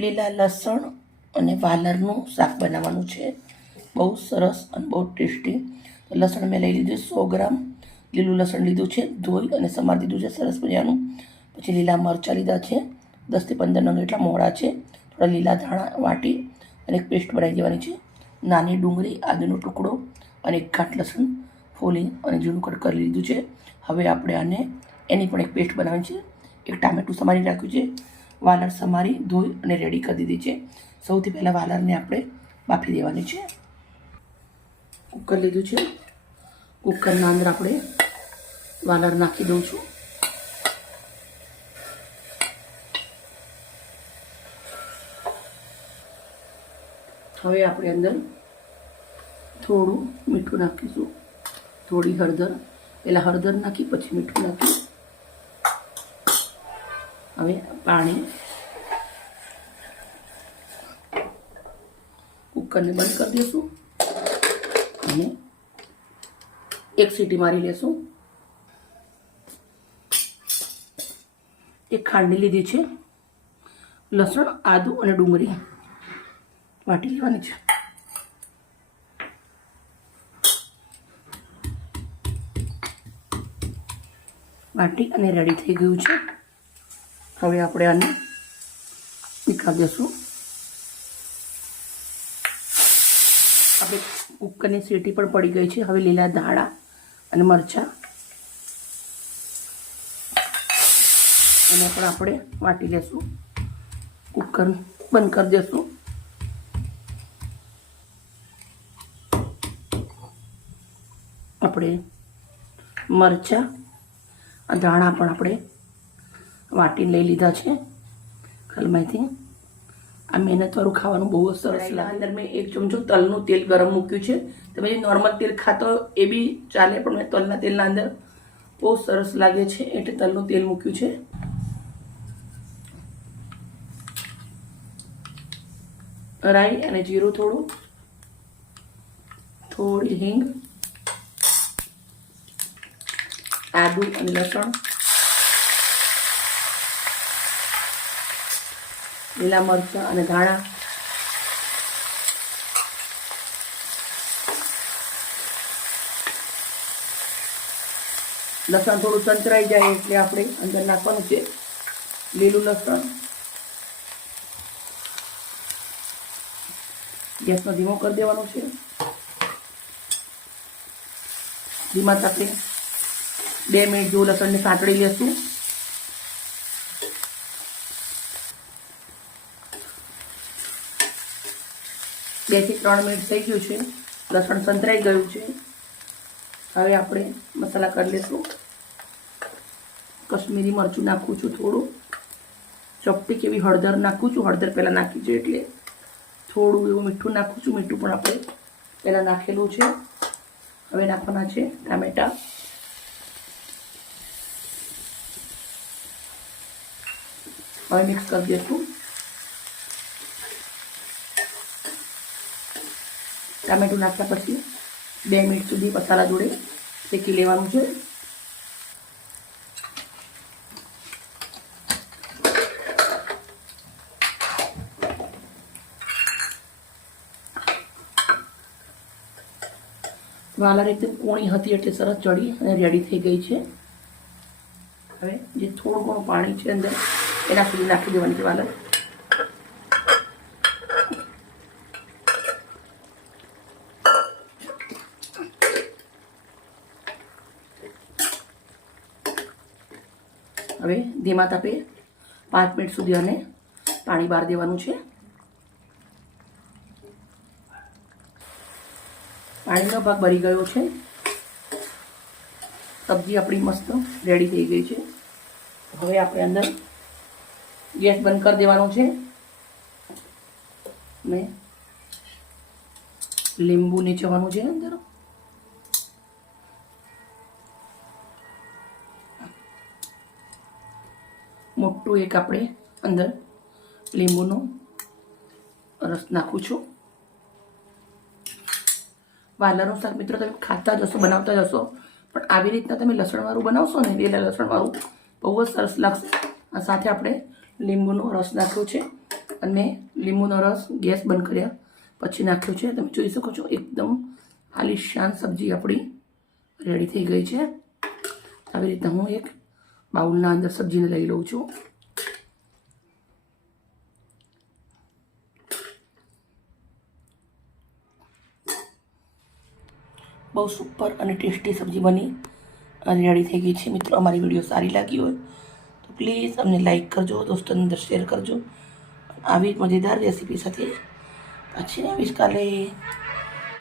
લીલા લસણ અને વાલરનું શાક બનાવવાનું છે. બહુ સરસ અને બહુ ટેસ્ટી. તો લસણ મેં લઈ લીધું 100 ગ્રામ. લીલું લસણ લીધું છે, ધોઈ અને સમારી દીધું છે સરસ મજાનું. પછી લીલા મરચાં લીધા છે, 10 થી 15 નંગ એટલા મોડા છે. થોડા લીલા ધાણા વાટી અને એક પેસ્ટ બનાવી દેવાની છે. નાની ડુંગળી, આદુનો ટુકડો અને એક ગાંઠ લસણ ફોલી અને ઝીણું કટ કરી લીધું છે. હવે આપણે આને એની પણ એક પેસ્ટ બનાવવાની છે. એક ટામેટું સમારી રાખ્યું છે. વાલર સમારી ધોઈ અને રેડી કરી દીધી છે. સૌથી પહેલાં વાલરને આપણે બાફી દેવાની છે. કુકર લીધું છે. કુકરના અંદર આપણે વાલર નાખી દઉં છું. હવે આપણે અંદર થોડું મીઠું નાખીશું, થોડી હળદર. પહેલાં હળદર નાખી પછી મીઠું નાખી. હવે પાણી. કુકરને બંધ કરી દઈશું અને એક સીટી મારી લેશું. એક ખાંડી લીધી છે. લસણ, આદુ અને ડુંગળી વાટી લેવાની છે. વાટી અને રેડી થઈ ગયું છે. હવે આપણે આને નીકાળી દઈશું. આપણે કુકરની સીટી પણ પડી ગઈ છે. હવે લીલા ધાણા અને મરચાં એને પણ આપણે વાટી લેશું. કુકર બંધ કરી દઈશું. આપણે મરચાં ધાણા પણ આપણે વાટીને લઈ લીધા છે ખલમાંથી. આ મહેનતવાળું ખાવાનું બહુ જ સરસ લાગે. અંદર મેં 1 ચમચો તલનું તેલ ગરમ મૂક્યું છે. તમે જે નોર્મલ તેલ ખાતો એ બી ચાલે, પણ મેં તલના તેલના અંદર બહુ સરસ લાગે છે એટલે તલનું તેલ મૂક્યું છે. રાઈ અને જીરું થોડું, થોડી હિંગ, આદુ અને લસણ, લીલા મરચાં અને ધાણા, લસણ થોડું સંતરાઈ જાય એટલે આપણે અંદર નાખવાનું છે લીલું લસણ. ગેસનો ધીમો કરી દેવાનો છે. ધીમા તાપે 2 મિનિટ જેવું લસણને સાંતળી લેશું. બે થી 3 મિનિટ થઈ ગયું છે. લસણ સંતરાઈ ગયું છે. હવે આપણે મસાલા કરી લઈશું. કશ્મીરી મરચું નાખું છું થોડું. ચપટી કેવી હળદર નાખું છું. હળદર પહેલાં નાખી છે એટલે થોડું એવું મીઠું નાખું છું. મીઠું પણ આપણે પહેલાં નાખેલું છે. હવે નાખવાના છે ટામેટાં. હવે મિક્સ કરી દઈશું. ટામેટું નાખ્યા પછી 2 મિનિટ સુધી મસાલા જોડે શેકી લેવાનું છે. વાલર એકદમ કોણી હતી એટલે સરસ ચડી અને રેડી થઈ ગઈ છે. હવે જે થોડું ઘણું પાણી છે અંદર એના સુધી નાખી દેવાની છે વાલર. હવે ધીમા તાપે 5 મિનિટ સુધી આને પાણી બહાર દેવાનું છે. પાણીનો ભાગ ભરી ગયો છે. સબ્જી આપણી મસ્ત રેડી થઈ ગઈ છે. હવે આપણે અંદર ગેસ બંધ કરી દેવાનો છે. ને લીંબુ નીચવાનું છે અંદર. મોટું એક આપણે અંદર લીંબુનો રસ નાખું છું. વાલરનું શાક મિત્રો તમે ખાતા જશો, બનાવતા જશો, પણ આવી રીતના તમે લસણવાળું બનાવશો ને, લીલા લસણવાળું, બહુ જ સરસ લાગશે. આ સાથે આપણે લીંબુનો રસ નાખ્યો છે અને મેં લીંબુનો રસ ગેસ બંધ કર્યા પછી નાખ્યો છે. તમે જોઈ શકો છો એકદમ આલિશાન સબ્જી આપણી રેડી થઈ ગઈ છે. આવી રીતના હું એક બાઉલના અંદર સબ્જીને લઈ લઉં છું. બહુ સુપર અને ટેસ્ટી સબ્જી બની અને રેડી થઈ ગઈ છે. મિત્રો, અમારી વિડીયો સારી લાગી હોય તો પ્લીઝ અમને લાઈક કરજો, દોસ્તોની અંદર શેર કરજો. આવી મજેદાર રેસીપી સાથે પાછી આવીશ કાલે.